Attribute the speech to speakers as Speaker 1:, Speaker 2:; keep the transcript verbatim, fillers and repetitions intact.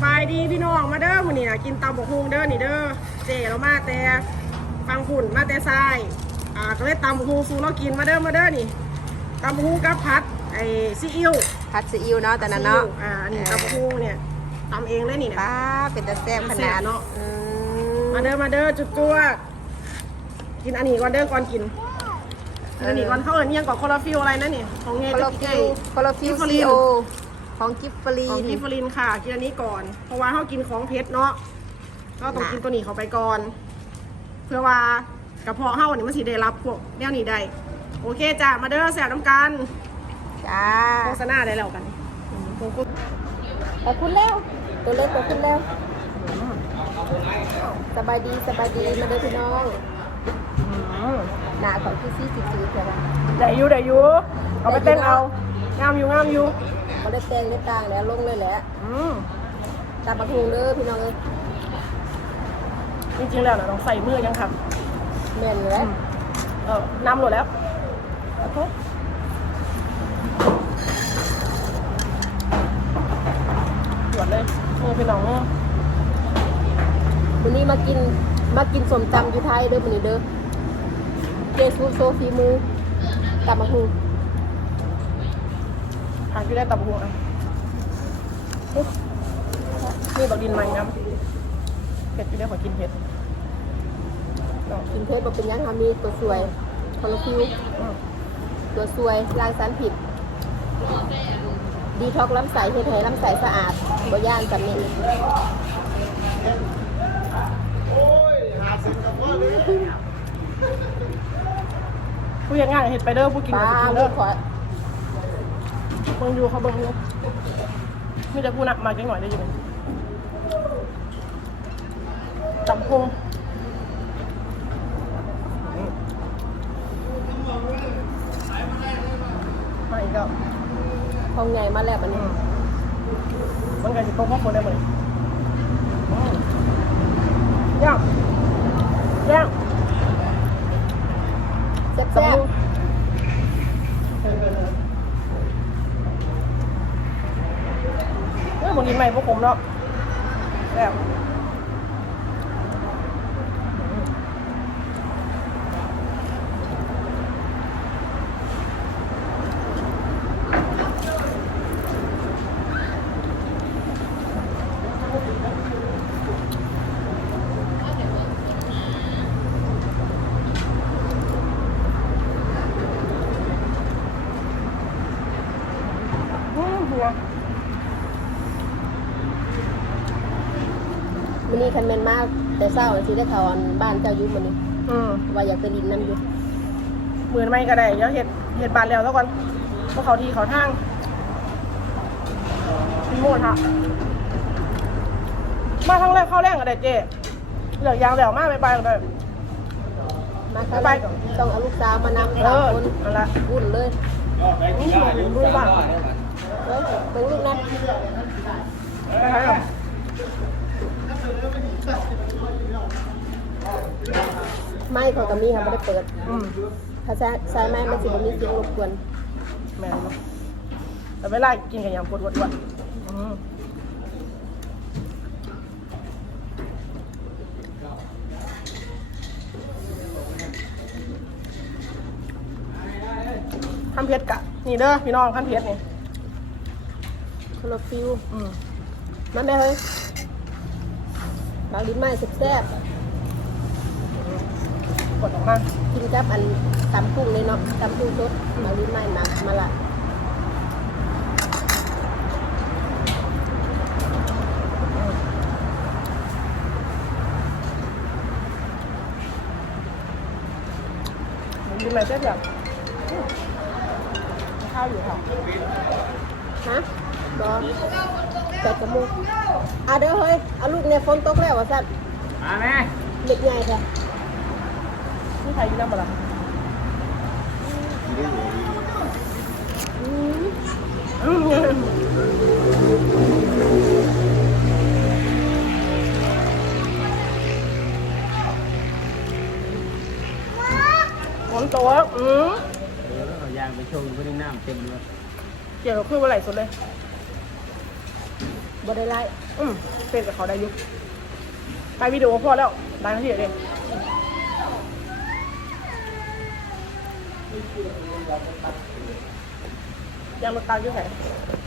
Speaker 1: บายดีพี่น้องมาเด้อมื้อนี้นะกินตำบักหุ่งเด้อนี่เด้อเจ๋เรามาแต่ฟังฝุ่นมาแต่ทรายอ่าก็เลยตำบักหุ่งสู่เรากินมาเด้อมาเด้อนี่ตำบักหุ่งกับผัดไอ้ซีอิ๊ว
Speaker 2: ผัดซีอิ๊วเนาะแต่นั้นเนาะ
Speaker 1: อ่าอันนี้ตำบักหุ่งเนี่ยตำเองเลยนี่นะ
Speaker 2: ป้าเป็นตะแซ่บขนาด
Speaker 1: เนาะมาเด้อมาเด้อจุดตัวกินอันนี้ก่อนเด้อก่อนกินอันนี้ก่อนเขาเอิ้นยังก่อนคอลลาฟิลอะไรนะนี่ของเงี้ยจะกิน
Speaker 2: คอลลาฟิลซีโอของกิฟฟรีน
Speaker 1: ของกิฟฟรีนค่ะกินอันนี้ก่อนเพราะว่าเขากินของเพชรเนาะก็ต้องกินตัวนี้เขาไปก่อนเพื่อว่ากระเพาะเฮาเนี่ยมันสิได้รับพวกแนวนี้ได้โอเคจ้ะมาเด้อแซ่บน้ำกัน
Speaker 2: จ้า
Speaker 1: โฆษณาได้แล้วกัน
Speaker 2: ขอบคุณแล้วตัวเล็กขอบคุณแล้วสบายดีสบายดีมาเด้อพี่น้องหนาของพี่ซี่จีจีใช่ไหม
Speaker 1: ได้อยู่ได้อยู่เอาไปเต้นเอางามอยู่งามอยู่
Speaker 2: เขาได้แตงได้ต่างแล้วลงเลยแหละตาบักฮุงเด้อพี่น้องเอ้ย
Speaker 1: จริงๆแล้วเราต้องใส่มือยังครับ
Speaker 2: แม่นเลย
Speaker 1: เออนำหมดแล้วโอเคหยดเลยมือพี่น้อง
Speaker 2: วันนี้มากินมากินสมตำอยู่ไทยเด้อวันนี้เด้อเจสูโซฟีมือตาบักฮุง
Speaker 1: หาที่ได้ตับหัวนี่บักดินใหม่ครับเผ็ดที่ได้ขอกินเผ็ด
Speaker 2: กินเผ็ดบอกเป็นยังทำมีตัวสวยคอลลาฟิลตัวสวยล้างสารผิดดีท็อกลำไส้เฮ็ดให้ลำไส้สะอาดบ่ย่านจำเนี
Speaker 1: ผู้ยังง่ายเห็ดไปเด้อผู้กินกับกินเด้อเบิ่งอยู่เขาเบิ่งอยู่มีแต่ผู้หนักมาจังหน่อยได้ยังไงตำพุงมาอีกแล้ว
Speaker 2: พองไงมาแล้วอันนี้
Speaker 1: มันไงจะต้มข้าวโพดได้ไหมย่างย่าง
Speaker 2: แซ่บ
Speaker 1: เฮ้ยหมดดินใหม่พวกผมเนาะแล้ว
Speaker 2: มันนี่คันเมนมากแต่เศร้าสิได้เขาบ้านเจ้ายุมันนี่ว่าอยากไปดินน้ำอยู่
Speaker 1: เหมือนไม่ก็ได้เดี๋ยวเห็ดเห็ดบานแล้วแล้วก่อนเพราะเขาทีเขาทางมีโม่ค่ะมาทั้งแรกเข้าแรงกับเด็กเจ๊เหลือยางแหลวมากไปไปกันเลย
Speaker 2: มาไปต้องเอาลูกสาวมานำสามคนวุ่นเลย
Speaker 1: นี่มันรู้ป่ะ
Speaker 2: เออเป็นลูกนะ
Speaker 1: ไม่ใช่หรอ
Speaker 2: ไม่เขากับมีค่ะไม่ได้เปิดถ้าใช้ไม้มันสิมันมีเสียงรบกวน
Speaker 1: แม่แต่เวลากินกันอย่างปวดปวดปวดขั้นเพชรกะนี่เด้อพี่น้องขั้นเพชรนี่
Speaker 2: คอลลาฟิลมันได้เลยบางลิ้นไม้แซ่บ
Speaker 1: กดออกมา
Speaker 2: กินกับอันตำกุ้งเลยเนาะตำกุ้งสดบางลิ้นไม้มามาละ
Speaker 1: ลิ้นไม้แซ่บแบบข้าวอยู่ค่ะ
Speaker 2: ฮะบอแปดกระมุกอ่ะเด้อเฮ้ยเอาลูกเนี่ยฝนตกแล้ววะสัตว์
Speaker 1: มาแม่
Speaker 2: เด็กใหญ่ค่ะ
Speaker 1: นี่ใครอยู่นั่นบ้างล่ะฝนตกอืม
Speaker 3: เอายางไปชงไม่ได้น้ำเต็มเลย
Speaker 1: เกี่ยวกับคือว่าไหลสุดเลย
Speaker 2: บ่ได้ไล่
Speaker 1: อืมเป็นกับเขาได้อยุกไปวิดีโอพอแล้วได้นาทีเดียวยังรถตามอยู่ไหน